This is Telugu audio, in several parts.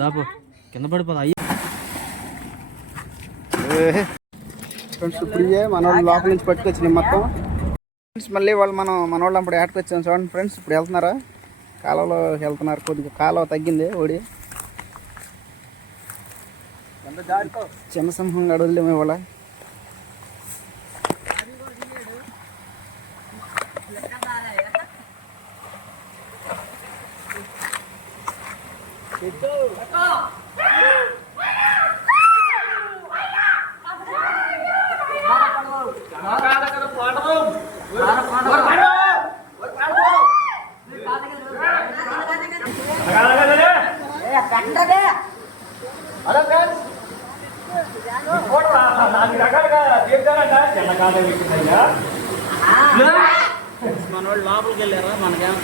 దాపు. కింద పడిపోదా? అయ్యి. ఫ్రెండ్స్ ఇప్పుడు ఇవే మన వాళ్ళు లోపల నుంచి పట్టుకొచ్చినాయి మొత్తం. ఫ్రెండ్స్ మళ్ళీ వాళ్ళు మనం మన వాళ్ళు అప్పుడు ఏటకొచ్చాం చూడండి ఫ్రెండ్స్ ఇప్పుడు వెళ్తున్నారా? కాలువలో వెళ్తున్నారు కొద్దిగా కాలువ తగ్గింది ఓడి. చిన్న సింహం గడువులు ఇవాళ. మన వాళ్ళు లోపలికి వెళ్ళారా? మనకేమో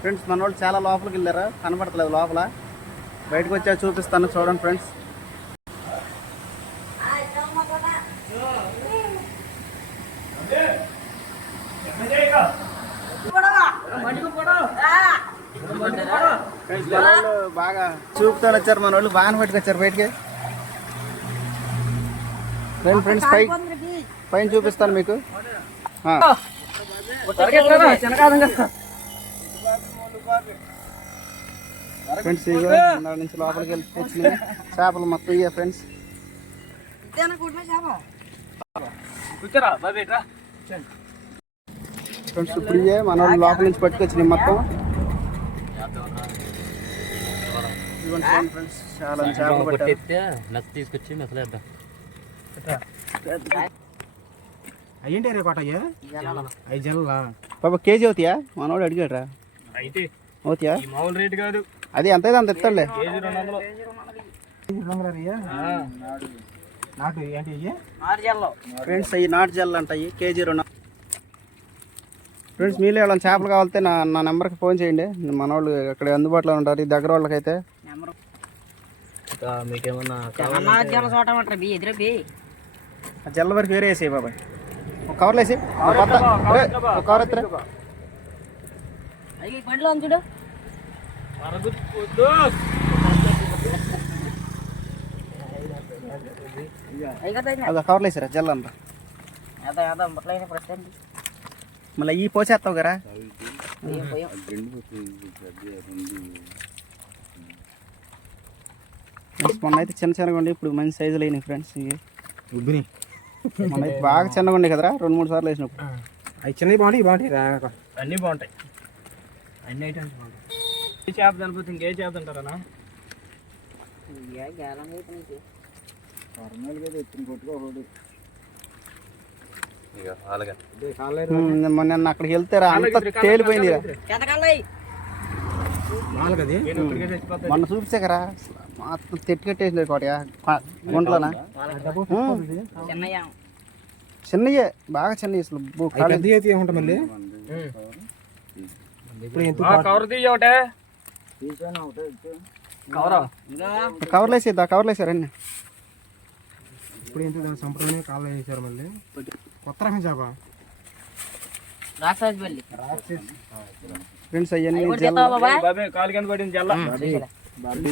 ఫ్రెండ్స్ మన వాళ్ళు చాలా లోపలికి వెళ్ళారా? కనపడతలేదు లోపల. బయటకు వచ్చా చూపిస్తాను చూడండి ఫ్రెండ్స్. ఫ్రెండ్స్ బాగా చూపుతాను వచ్చారు. మన వాళ్ళు బాగా పట్టుకొచ్చారు బయటికి. ఫ్రెండ్స్ పై పైన చూపిస్తాను మీకు. ఫ్రెండ్స్ ఇందాక నుంచి లోపలికి వెళ్ళి తెచ్చినాయి చేపలు మొత్తం ఇయ్యే ఫ్రెండ్స్. ఫ్రెండ్స్ ఇప్పుడు ఇయ్యే మన వాళ్ళు లోపల నుంచి పట్టుకొచ్చినాయి మొత్తం. ఫ్రెండ్స్ చాలా చేపలు పట్టారు. తీసుకొచ్చి మెసలేద్దాం అయ్యంటే రే కోటయ్య. ఐదు జనలా పాప కేజీ అవుతాయా? మనోడు అడిగాడు రా అయితే అవుతాయా? ఈ మామూలు రేటు కాదు. అది ఎంత అయితే అంత ఇస్తాడులే. నాటు ఏంటి ఫ్రెండ్స్ అవి నాటు జల్లు అంటాయి కేజీ రెండు ఫ్రెండ్స్ మీలో ఎవరైనా చేపలు కావాలితే నా నా నెంబర్కి ఫోన్ చేయండి. మన వాళ్ళు ఇక్కడ అందుబాటులో ఉంటారు. ఈ దగ్గర వాళ్ళకైతే. మీకేమన్నా జల్ల వరకు వేరే వేసేయి బాబాయ్. కవర్లో వేసి కవర్ ఎత్తురా? చూడు. మరగుద్దు అది కవర్లో వేసిరా జల్ల అంతా మళ్ళీ ఈ పోసేస్తావు కదా. మొన్న అయితే చిన్న చిన్నగా ఉండి ఇప్పుడు మంచి సైజులు అయినాయి ఫ్రెండ్స్ ఇవి. అయితే బాగా చిన్నగా ఉండే కదరా రెండు మూడు సార్లు వేసినప్పుడు. అవి చిన్నవి బాగుంటాయి బాగుంటాయి రా అన్నీ బాగుంటాయి. అన్ని ఐటమ్స్ బాగుంటాయి. ఏ చేప తినకపోతే ఇంకే చేప తింటారా మొన్న నిన్న అక్కడికి వెళ్తారా అంత తేలిపోయింది నాలుగు మొన్న చూపించాకరా. మొత్తం తెట్టు కట్టేసింది కోటయా గుంట్లోనా చిన్నయే బాగా చిన్నవి అసలు. అయితే మళ్ళీ? ఇప్పుడు ఎంత కవర్ తీయ ఒకటే. కవరా? కవర్లు వేసేద్దా కవర్లు వేసారండి ఇప్పుడు ఎంత సంప్రదాయం వేసారు మళ్ళీ? కొత్త రకం చేప. ఫ్రెండ్స్ అవన్నీ బాబే కాలు కింద పడింది జల్ల.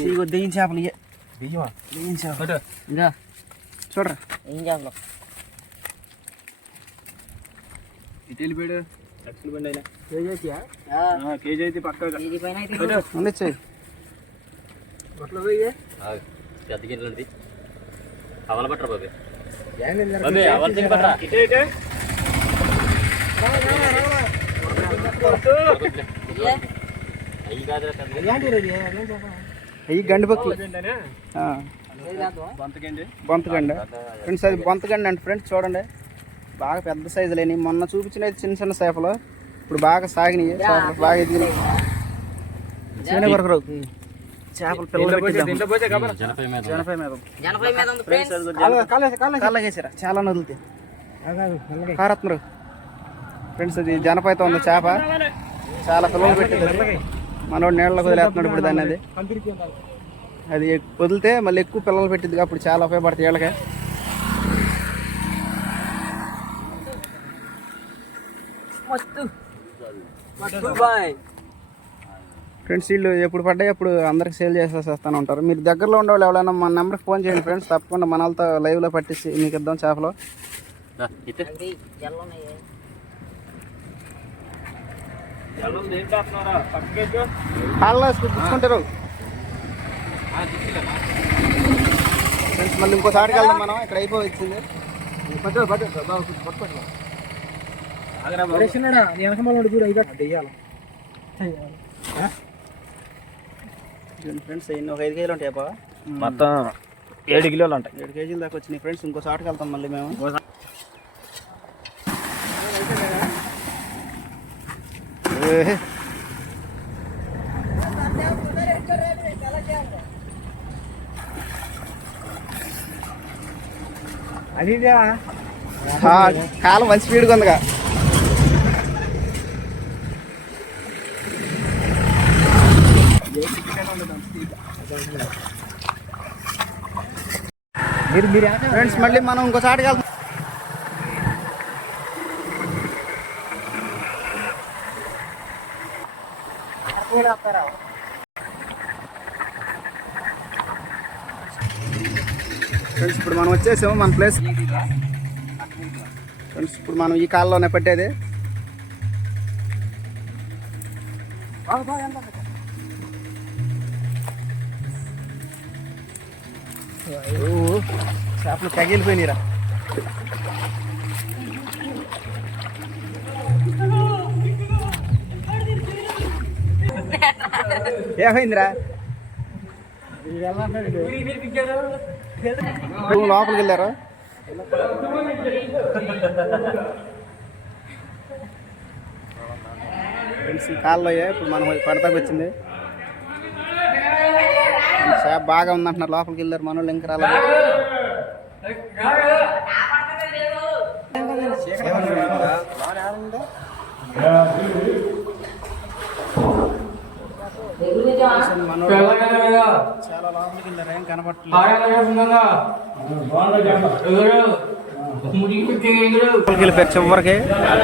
ఇగో దెయ్యం చేపలు ఇయ్యే? బియ్యమా? దెయ్యం చేపలు? అటు. చూడరా. ఇటు వెళ్ళిపోయాడు లక్షలు బండి అయినా. ఆ, కేజీ అయితే పక్కగా. ఉండొచ్చు పెద్ద గిన్నెలండి అవల పట్టరా బాబే. బాబే అవల తిని ఇటే ఇటే. అయ్యి గండి పక్కలు బొంతగండి. ఫ్రెండ్స్ అది బొంతగండి అంటే ఫ్రెండ్స్ చూడండి. బాగా పెద్ద సైజు లేని మొన్న చూపించిన చిన్న చిన్న చేపలు. ఇప్పుడు బాగా సాగినాయి. చేపలు బాగా ఎదిగినాయి. చిన్న కొరకు చేపలు పిల్లలు పెట్టిద్దాం. దీంట్లో పోతే కబరా జనపై మీద. జనపై మీద. ఉంది ఫ్రెండ్స్ కాళ్ళకేసారా చాలా నదులుతాయి. మెల్లగా కారత్నరు ఫ్రెండ్స్ ఇది జనపైతం ఉంది చేప. చాలా పిల్లలు పెట్టింది. మనోడు నీళ్ళకు వదిలేస్తున్నాడు ఇప్పుడు దాన్ని అది. అది వదిలితే మళ్ళీ ఎక్కువ పిల్లలు పెట్టింది అప్పుడు చాలా ఉపయోగపడతాయి వీళ్ళకే. ఫ్రెండ్స్ వీళ్ళు ఎప్పుడు పడ్డాయి అప్పుడు అందరికి సేల్ చేసేసేస్తాను ఉంటారు. మీరు దగ్గరలో ఉండేవాళ్ళు ఎవరైనా మన నెంబర్కి ఫోన్ చేయండి ఫ్రెండ్స్ తప్పకుండా మనలతో లైవ్లో పట్టించి మీకు ఇద్దాం చేపలో. ఫ్రెండ్స్ మళ్ళీ ఇంకోసారికి వెళ్దాం మనం ఇక్కడ అయిపోయింది ఫ్రెండ్స్ ఎన్ని ఒక ఐదు కేజీలు ఉంటాయి మొత్తం ఏడు కిలోలు ఉంటాయి. ఏడు కేజీల దాకా వచ్చినాయి ఫ్రెండ్స్ ఇంకో చాటుకి వెళ్తాం మళ్ళీ మేము. ఏ. అది కాలం మంచి స్పీడ్గా ఉందిగా మీరు మీరు ఫ్రెండ్స్ మళ్ళీ మనం ఇంకో చాటుకి వెళ్తాం ఫ్రెండ్స్ ఇప్పుడు మనం వచ్చేసాము మన ప్లేస్ ఫ్రెండ్స్ ఇప్పుడు మనం ఈ కాలంలోనే పెట్టేది. చేపలు కగిలిపోయినాయిరా. ఏమైందిరా? నువ్వు లోపలికి వెళ్ళారు? కాల్లో ఇప్పుడు మనం పడతాకు వచ్చింది షాప్ బాగా ఉందంటున్నారు. లోపలికి వెళ్ళారు మన ఇంకా రాలేదు. చాలా లోపలికి వెళ్ళారు ఏం కనపడట్లేదు. లోపలికి వెళ్ళిపోయారు చివరికి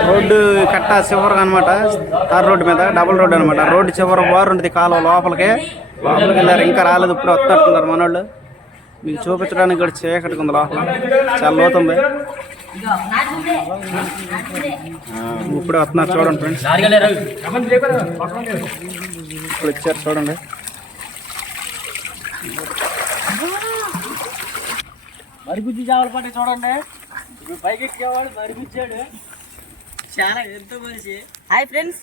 రోడ్డు కట్ట చివరికి అనమాట తార్ రోడ్డు మీద డబుల్ రోడ్డు అనమాట రోడ్డు చివర బారు ఉంటుంది కాలువ లోపలికి. లోపలికి వెళ్ళారు. ఇంకా రాలేదు ఇప్పుడు వస్తున్నారు మనోళ్ళు. మీకు చూపించడానికి కూడా చీకటిగా ఉంది లోపల. చాలా లోతుంది ఇప్పుడు వస్తున్నారు చూడండి ఫ్రెండ్స్. ఇప్పుడు వచ్చారు చూడండి. మరుగుజ్జి చేపలు పట్టి చూడండి. ఇప్పుడు పైకి ఎక్కేవాడు మరుగుజ్జాడు. చాలా ఎంతో మనిషి. Hi friends.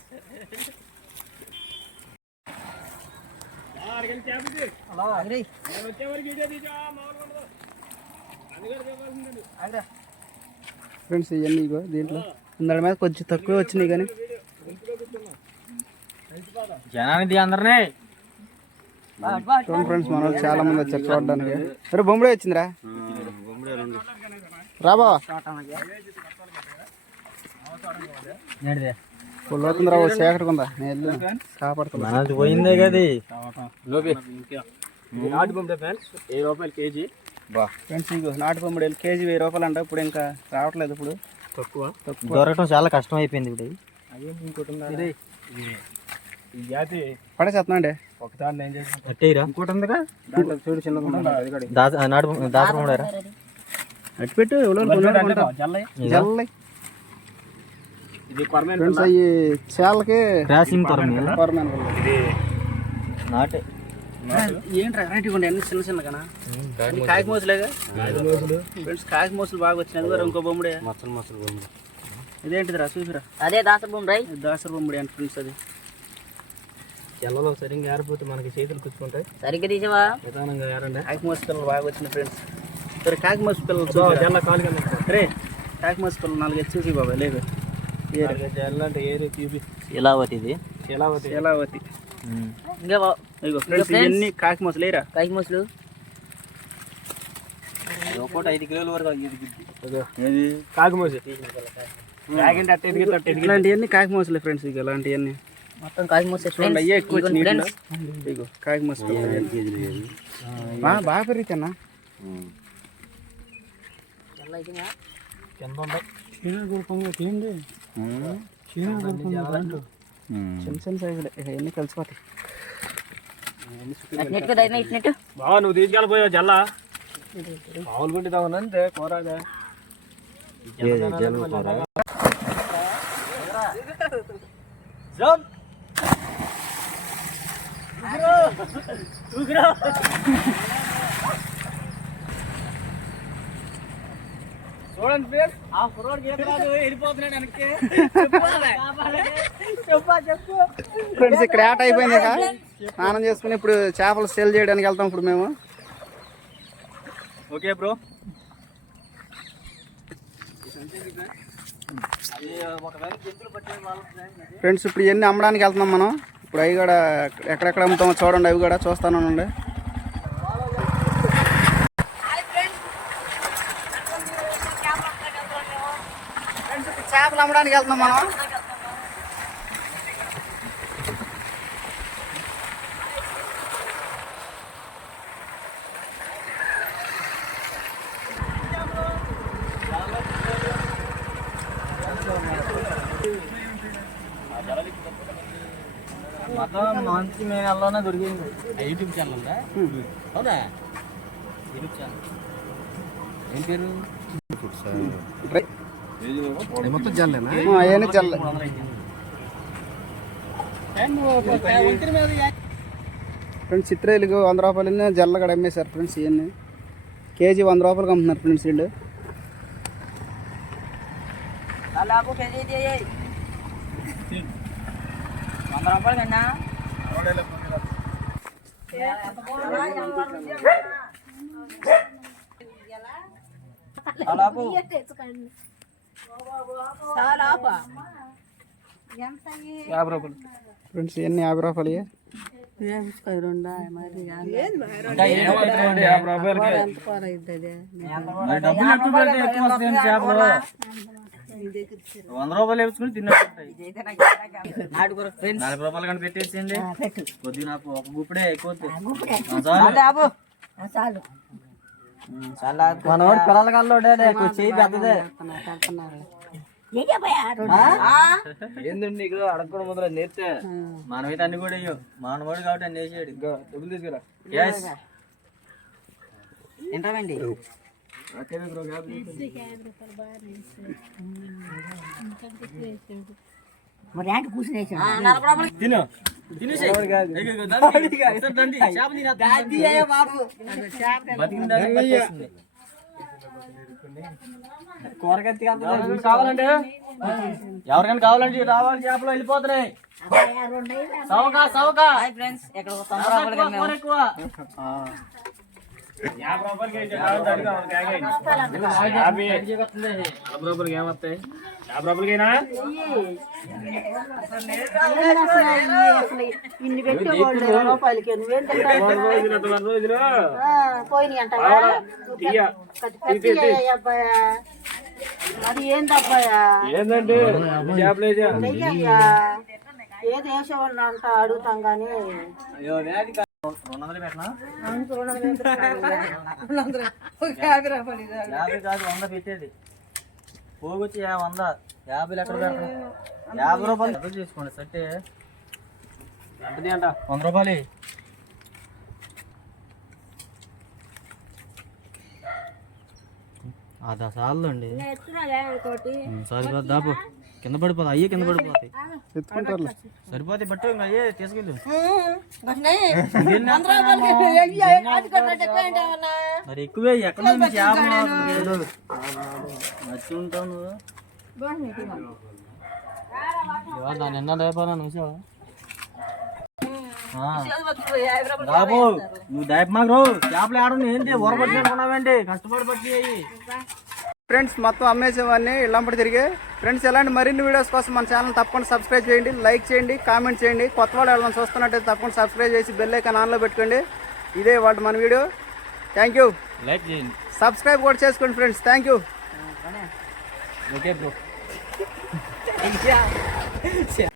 ఫ్రెండ్స్ ఇవన్నీ ఇగో దీంట్లో. ఇందాడి మీద కొంచెం తక్కువ వచ్చినాయి కానీ. జనానికి అందరినీ. చూడండి ఫ్రెండ్స్ మన చాలా మంది వచ్చారు చూడడానికి. అరే బొమ్మడే వచ్చిందిరా. రాబా లోతుంది రా ఉందా? నేను కాపాడుతున్నా. పోయిందే కది ఏ రూపాయలు కేజీ. ఫ్రెండ్స్ ఇగో నాటు బొమ్మడి కేజీ వెయ్యి రూపాయలు అంట ఇప్పుడు ఇంకా రావట్లేదు ఇప్పుడు. తక్కువ? తక్కువ. దొరకటం చాలా కష్టం అయిపోయింది ఇప్పుడు ఇంకోటి ఉందా? ఈ జాతి పడేసేస్తున్నా అండి. ఒకసారి ఏం అట్టేరా ఇంకోటి ఉందిగా? దాంట్లో చూడు చిన్నది దాస నాటు దాసరం అట్టి పెట్టు జల్లై. ఇది? కొరమైన ఫ్రెండ్స్ అయ్యి చేలకి క్రాసింగ్ కొరమైన? ఇది నాటే. ఏంట్రా రైట్ ఉండే అన్ని చిన్న చిన్నగానా అన్ని కాకి మోసలేగా? ఫ్రెండ్స్ కాకి మోసలు బాగా వచ్చినాయి. ఇంకో బొమ్మడే? మచ్చలు మచ్చలు బొమ్మ. ఇదేంటిదిరా చూసిరా? అదే దాసభూమి రై. ఇది దాసర బొమ్మడి అంట ఫ్రెండ్స్ అది. జల్లలో సరిగ్గా ఏరిపోతే మనకి చేతులు కూర్చుకుంటాయి సరిగ్గా తీసావా? నిదానంగా ఏరండి. కాకి మోస పిల్లలు బాగా వచ్చినాయి ఫ్రెండ్స్. సరే కాకి మోస పిల్లలు. జల్ల కాలు కింద రే కాకి మోస పిల్లలు నాలుగు చూసి బాబా లేదు ఏరు అంటే ఏరి చూపి ఇలా ఇది. ఎలా అవుతాయి శీలావతి. ఇంకా ఇవన్నీ కాకి మోస లేరా? కాకి మోసలు. ఒకటి ఐదు కిలోల వరకు ఇలాంటివన్నీ కాకి మోసలే ఫ్రెండ్స్ ఇక ఇలాంటివన్నీ. మొత్తం కాకి మోసే చూడండి అయ్యే ఎక్కువ ఫ్రెండ్స్ వచ్చినాయి ఫ్రెండ్స్ వీటిలో. ఇగో కాకి మోస. పిల్లలు. బా- బాగా పెరుగుతానా? కింద చిన్న చిన్న సైజులే. ఇక ఎన్ని కలిసిపోతాయి. బావ నువ్వు తీసుకెళ్ళిపోయావు జల్ల. మామూలు గుంటి అంతే కూరగా చూడండి ఫ్రెండ్స్. ఆ కుర్రోడికి ఈత రాదు వెళ్ళిపోతున్నాడు వెనక్కి. ఫ్రెండ్స్ ఇక్కడ ఏట అయిపోయింది ఇక. స్నానం చేసుకుని ఇప్పుడు చేపలు సేల్ చేయడానికి వెళ్తాం ఇప్పుడు మేము. Okay bro. ఫ్రెండ్స్ ఇప్పుడు ఇవన్నీ అమ్మడానికి వెళ్తున్నాం మనం. ఇప్పుడు అవి కూడా ఎక్కడెక్కడ అమ్ముతామో చూడండి అవి కూడా చూస్తాను ఉండండి ఫ్రెండ్స్ ఇప్పుడు చేపలు అమ్మడానికి వెళ్తున్నాం మనం మొత్తం మంచి మేము వెళ్ళలోనే దొరికింది యూట్యూబ్ ఛానల్ ఉందా అవునా యూట్యూబ్ ఛానల్ ఏం పేరు మొత్తం జల్లేనా అవన్నీ చల్ల ఫ్రెండ్స్ చిత్రేలుగు వంద రూపాయలు జల్ల కూడా అమ్మేశారు ఫ్రెండ్స్ ఇవన్నీ కేజీ వంద రూపాయలకి అమ్ముతున్నారు ఫ్రెండ్స్ వీళ్ళు అలాగో కేజీ తీయేయ్. వంద రూపాయలు కన్నా అలాగో యాభై రూపాయలు. ఫ్రెండ్స్ ఇవన్నీ యాభై రూపాయలు వంద రూపాయలు వేసుకుని తిన్నట్టు నలభై రూపాయలు. కానీ పెట్టేసేయండి. కొద్దిగా నాకు ఒక గుప్పుడే ఎక్కువ చాలు. మనవాడు పిల్లల కల్లో చేయి పెద్దదే. ఏందండి నీకు అడగకూడదు మొదలు నేర్తే మనమైతే అన్ని కూడా అయ్యో మానవాడు కాబట్టి అన్ని వేసాడు డబ్బులు తీసుకురా. ఏంటండి మరి ఏంటి కూర్చుని తిను. చేప తినేద్దాం. బాబు. దాకా పట్టేస్తుంది. ఎవరికైనా కావాలంటే రావాలి చేపలు వెళ్ళిపోతున్నాయి. సవకా సవకా ఫ్రెండ్స్ కూర ఎక్కువ ఏమొస్తాయి? యాభై రూపాయలకైనా ఇన్ని పెట్టి రూపాయలకి? పోయినాయి అది ఏందబ్బాయా ఏంటంటే చేపలు వేసా చెయ్యయ్యా. ఏది వేసేవాళ్ళు అంట అడుగుతాం కానీ. రెండు వందలు పెట్టనా? యాభై కాదు వంద పెట్టేది. పోగొచ్చి వంద యాభై ఎక్కడ పెడతాం యాభై రూపాయలు డబ్బులు తీసుకోండి సట్టే. ఎంతది అంట? వంద రూపాయలు. అదా చాలు అండి. సరిపోద్ది దాపు కింద పడిపోతాయి అయ్యే కింద పడిపోతాయి. ఎత్తుకుంటారు సరిపోతాయి బట్టు ఇంకా అయ్యే తీసుకెళ్ళు. మరి ఎక్కువే ఎక్కడ నచ్చి ఉంటావు నువ్వు. దాన్ని నువ్వు బాబు నువ్వు దాప మాకు రావు. చేపలు ఆడను ఏంటి? ఊరబట్టుకున్నావేంటి కష్టపడి పట్టి ఫ్రెండ్స్ మొత్తం అమ్మేసేవన్నీ ఇళ్ళంపటి తిరిగి. ఫ్రెండ్స్ ఇలాంటి మరిన్ని వీడియోస్ కోసం మన ఛానల్ తప్పకుండా సబ్స్క్రైబ్ చేయండి లైక్ చేయండి కామెంట్ చేయండి. కొత్త వాళ్ళు ఎవరైనా చూస్తున్నట్టయితే తప్పకుండా సబ్స్క్రైబ్ చేసి బెల్ ఐకాన్ ఆన్లో పెట్టుకోండి. ఇదే వాటి మన వీడియో. థ్యాంక్ యూ లైక్ చేయండి. సబ్స్క్రైబ్ కూడా చేసుకోండి friends. Thank you okay bro.